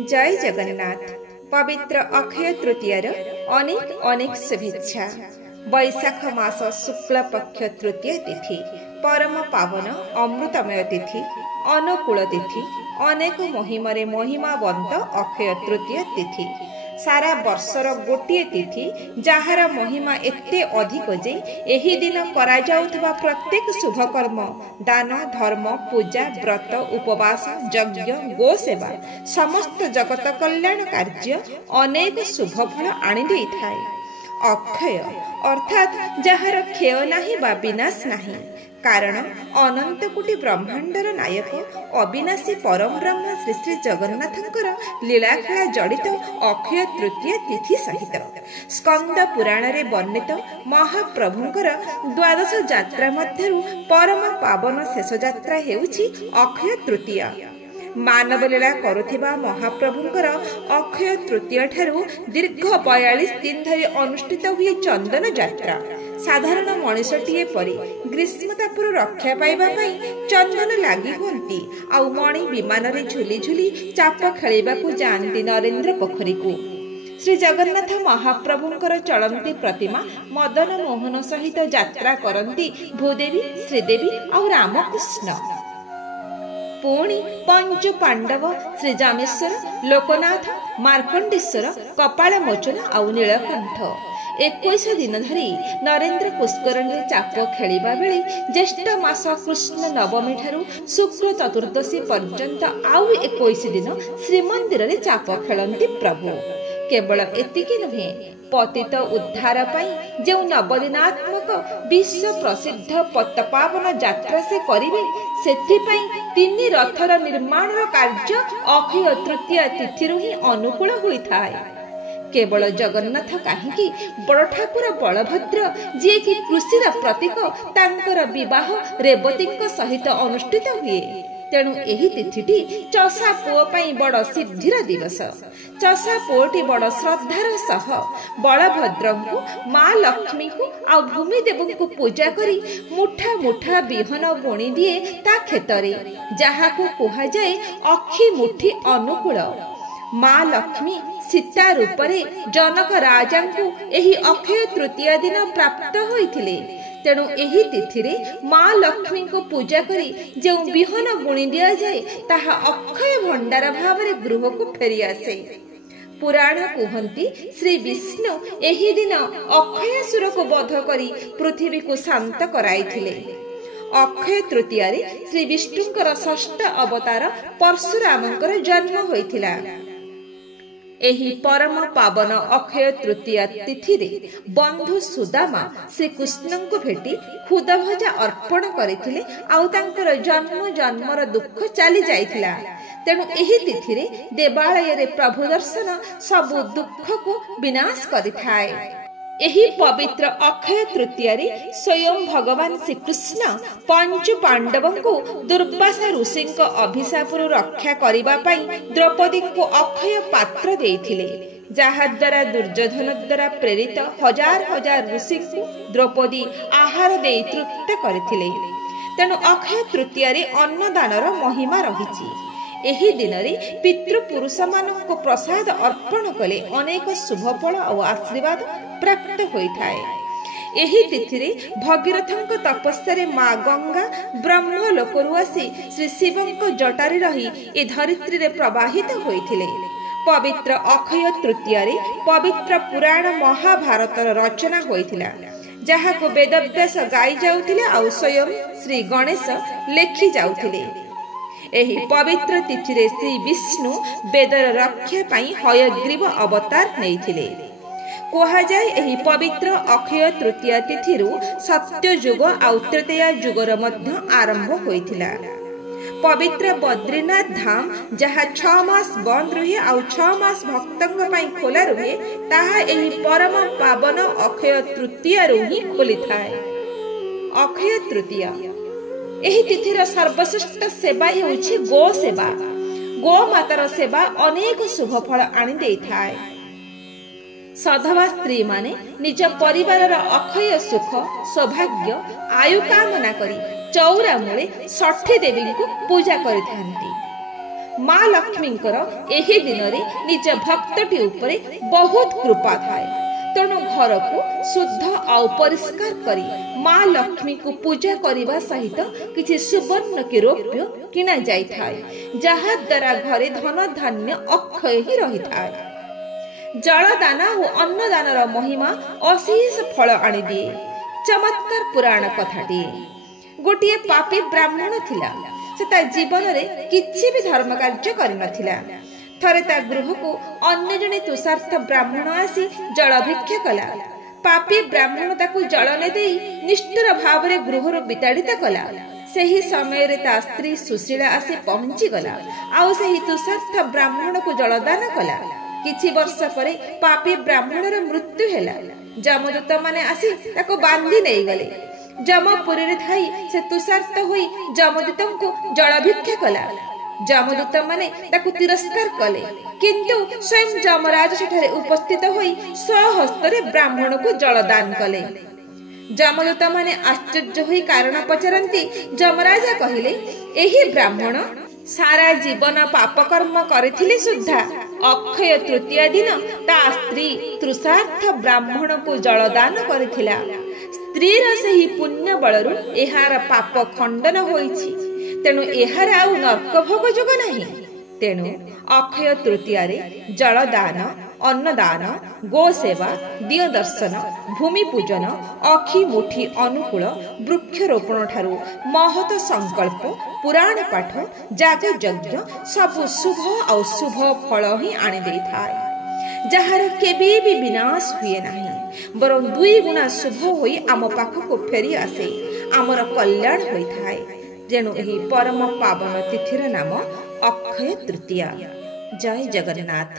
जय जगन्नाथ। पवित्र अक्षय तृतीयार अनेक अनेक शुभेच्छा। वैशाख मास शुक्ल पक्ष तृतीय तिथि परम पावन अमृतमय तिथि अनुकूल तिथि अनेक महिमारे महिमावंत अक्षय तृतीय तिथि सारा वर्षर गोटे तिथि जार महिमा एते अधिक जे एही दिन करा जाउथबा प्रत्येक शुभकर्म दान धर्म पूजा व्रत उपवास यज्ञ गो सेवा समस्त जगत कल्याण कार्य अनेक शुभफल आनी देई थाए। अक्षय अर्थात जार क्षय नाही बा विनाश नाही, कारण अनंत कोटि ब्रह्मांडर नायक अविनाशी परब्रह्म श्री श्री जगन्नाथंकर लीलाखेला जड़ित अक्षय तृतीय तिथि सहित स्कंद पुराण रे वर्णित महाप्रभुंकर द्वादश यात्रा मध्यरु परम पावन शेष यात्रा हेउछि अक्षय तृतीय। मानव लीला करुथिबा महाप्रभुंकर अक्षय तृतीय ठारू दीर्घ 42 दिन धरि अनुष्ठित हुए चंदन यात्रा। साधारण मनुष्यटीए परि ग्रीष्मतापुर रक्षा पाइबा पई चंदन लागि हुंती आउ मणि विमान रे झुली झुली चाप खेलिबाकू जांती नरेंद्र पोखरी को। श्री जगन्नाथ महाप्रभुंकर चलंती प्रतिमा मदन मोहन सहित यात्रा करंती भूदेवी श्रीदेवी आउ रामकृष्ण। पुणी पंच पांडव श्री जामेश्वर लोकनाथ मार्कंडेश्वर कपाल मोचन आउ नीलकंठ 21 दिन धरी नरेंद्र पुष्करणी चाप खेलिबा बेले ज्येष्ठ मास कृष्ण नवमी ठारू शुक्ल चतुर्दशी पर्यंत आउ 21 दिन श्रीमंदिर रे चाप खेलंती प्रभु। केवल एतिकी नुहे, पतित उद्धार पाई जो नवदिनात्मक विश्व प्रसिद्ध पतपावन यात्रा से करिवे सेथिपाई 3 रथर निर्माण कार्य अक्षय तृतीय तिथि ही अनुकूल होइथाय। केवल जगन्नाथ कहीं बड़ ठाकुर बलभद्र जी कि कृषिर प्रतीक तांकर विवाह रेवती सहित अनुष्ठित हुए। तेणु एही तिथिटी चषा पुओ पई बड़ सिद्धिर दिवस। चषा पुओटी बड़ श्रद्धार सह बलभद्र को माँ लक्ष्मी को आ भूमिदेव को पूजा करी मुठा मुठा बिहन बुणी दिए ता खेतरे, जहा को कुहा जाए अक्षी मुठी अनुकूल। माँ लक्ष्मी सीता रूपरे जनक राजा को एही अक्षय तृतीय दिन प्राप्त होइथिले। तेणु एही तिथि रे माँ लक्ष्मी को पूजा करी जो बिहन बुणी दिया जाए ताहा अक्षय भंडार भाव रे गृह को फेरी आसे। पुराण कहती श्री विष्णु एही दिन अक्षयासुर को वध करी पृथ्वी को शांत कराइथिले। अक्षय तृतीय रे श्री विष्णुंकर षष्ठ अवतार परशुरामंकर जन्म होइथिला। एही परम पावन अक्षय तृतीय तिथि रे बंधु सुदामा श्री कृष्ण को भेटी खुद भजा अर्पण करथिले आउ तांकर जन्म जन्मर दुख चली जाइथिला। तेणु एही तिथि रे देवालय रे प्रभु दर्शन सबु दुख को विनाश करिथाय। एही पवित्र अक्षय तृतीय रे स्वयं भगवान श्रीकृष्ण पंच पांडव को दुर्वासा ऋषि अभिशापुर रक्षा करिबा पई द्रौपदी को अक्षय पात्र देइथिले, जहा द्वारा दुर्योधन द्वारा प्रेरित हजार हजार ऋषि को द्रौपदी आहार दे तृप्त करथिले। तेणु अक्षय तृतीय रे अन्नदानर महिमा रहिछि। एही दिन रे पितृपुरुष मानक प्रसाद अर्पण कले अनेक शुभफल और आशीर्वाद प्राप्त होइथाय। एही तिथि रे भगीरथंक तपस्या माँ गंगा ब्रह्म लोकरु आसी श्री शिवंक जटारे रही ए धरित्री रे प्रवाहित होइथिले। पवित्र अक्षय तृतीय रे पवित्र पुराण महाभारतर रचना होइथिला, जहा को वेदव्यास गाई जाउथिले आ स्वयं श्री गणेश लेखि जाउथिले। एही पवित्र तिथि रे श्री विष्णु वेदर रक्षा पाई हयग्रीव अवतार नैथिले। कहा जाए एही पवित्र अक्षय तृतीय तिथि सत्य युग आउ त्रेतया युगर मध्य आरंभ होइथिला। पवित्र बद्रीनाथ धाम जहा 6 मास बंद रुहे आउ 6 मास भक्तंग पई खोला रुहे, ताहा एही परम पावन अक्षय तृतीय ही खोली थाए। अक्षय तृतीय एही तिथिर सर्वश्रेष्ठ सेवा हेउछि गो सेवा। गो मातार सेवा अनेक शुभफल आनी देई थाए। सधवा स्त्री माने निज परिवार अक्षय सुख सौभाग्य आयु कामना करी चौरा मूले षठी देवी को पूजा करिथांती। माँ लक्ष्मींकर एही दिन रे निज भक्तटी उपरे बहुत कृपा थाए। तेणु घर को शुद्ध और परिष्कार करी माँ लक्ष्मी को पूजा करने सहित किसी सुवर्ण की रौप्य किना जाई थाए, जहा द्वारा घरे धन धान्य अक्षय ही रही थाए। जलदान और अन्नदानर महिमा अशेष फल आनी दिए। चमत्कार पुराण कथाटी। गोटे पापी ब्राह्मण थिला। से ता जीवन रे किछि भी धर्म कार्य करि नथिला। थरे ता गृह को अन्य जने तुषार्थ ब्राह्मण आसी जल भिक्षा कला। पापी ब्राह्मण ताकू जल ने देई निष्ठुर भाव रे गृह रो विताड़ित कला। सेही समय रे ता स्त्री सुशीला आसी पहुंची गला आउ सेही तुषार्थ ब्राह्मण को जलदान कला। किछि वर्ष परे पापी ब्राह्मण रो मृत्यु हेला। जमदूत माने आसी ताको बांधी नै गले। जमपुरी रे थाई से तुषार्थ होई जमदूतन को जल भिक्षा कला। जमदूत माने ताकू तिरस्कार कले, किंतु स्वयं जमराज सेठारे उपस्थित होई स्वहस्तरे ब्राह्मण को जलदान कले। जमदूत माने आश्चर्य होई कारण पचारंती। जमराजा कहिले, एही ब्राह्मण सारा जीवन पाप कर्म करथिले सुद्धा अक्षय तृतीया दिन ता स्त्री तृषार्थ ब्राह्मण को जलदान करथिला। स्त्रीर सही पुण्य बलरु एहार पाप खंडन होईछि। तेणु एहार आउ नर्क भोग जोग नाही। तेणु अक्षय तृतीया रे जलदान, अन्नदान, गोसेवा, दिय दर्शन, भूमि पूजन, अखि मुठी अनुकूल, वृक्षरोपण ठारू महत संकल्प, पुराण पाठ, जाग यज्ञ सबु शुभ और शुभ फल ही आनी देई थाए। जहार केबे भी विनाश हुए नाही, बरं 2 गुणा शुभ होई आम पाखक फेरी आसे, आमर कल्याण होई थाए। जेणु एही परम पावन तिथिर नाम अक्षय तृतीया। जय जगन्नाथ।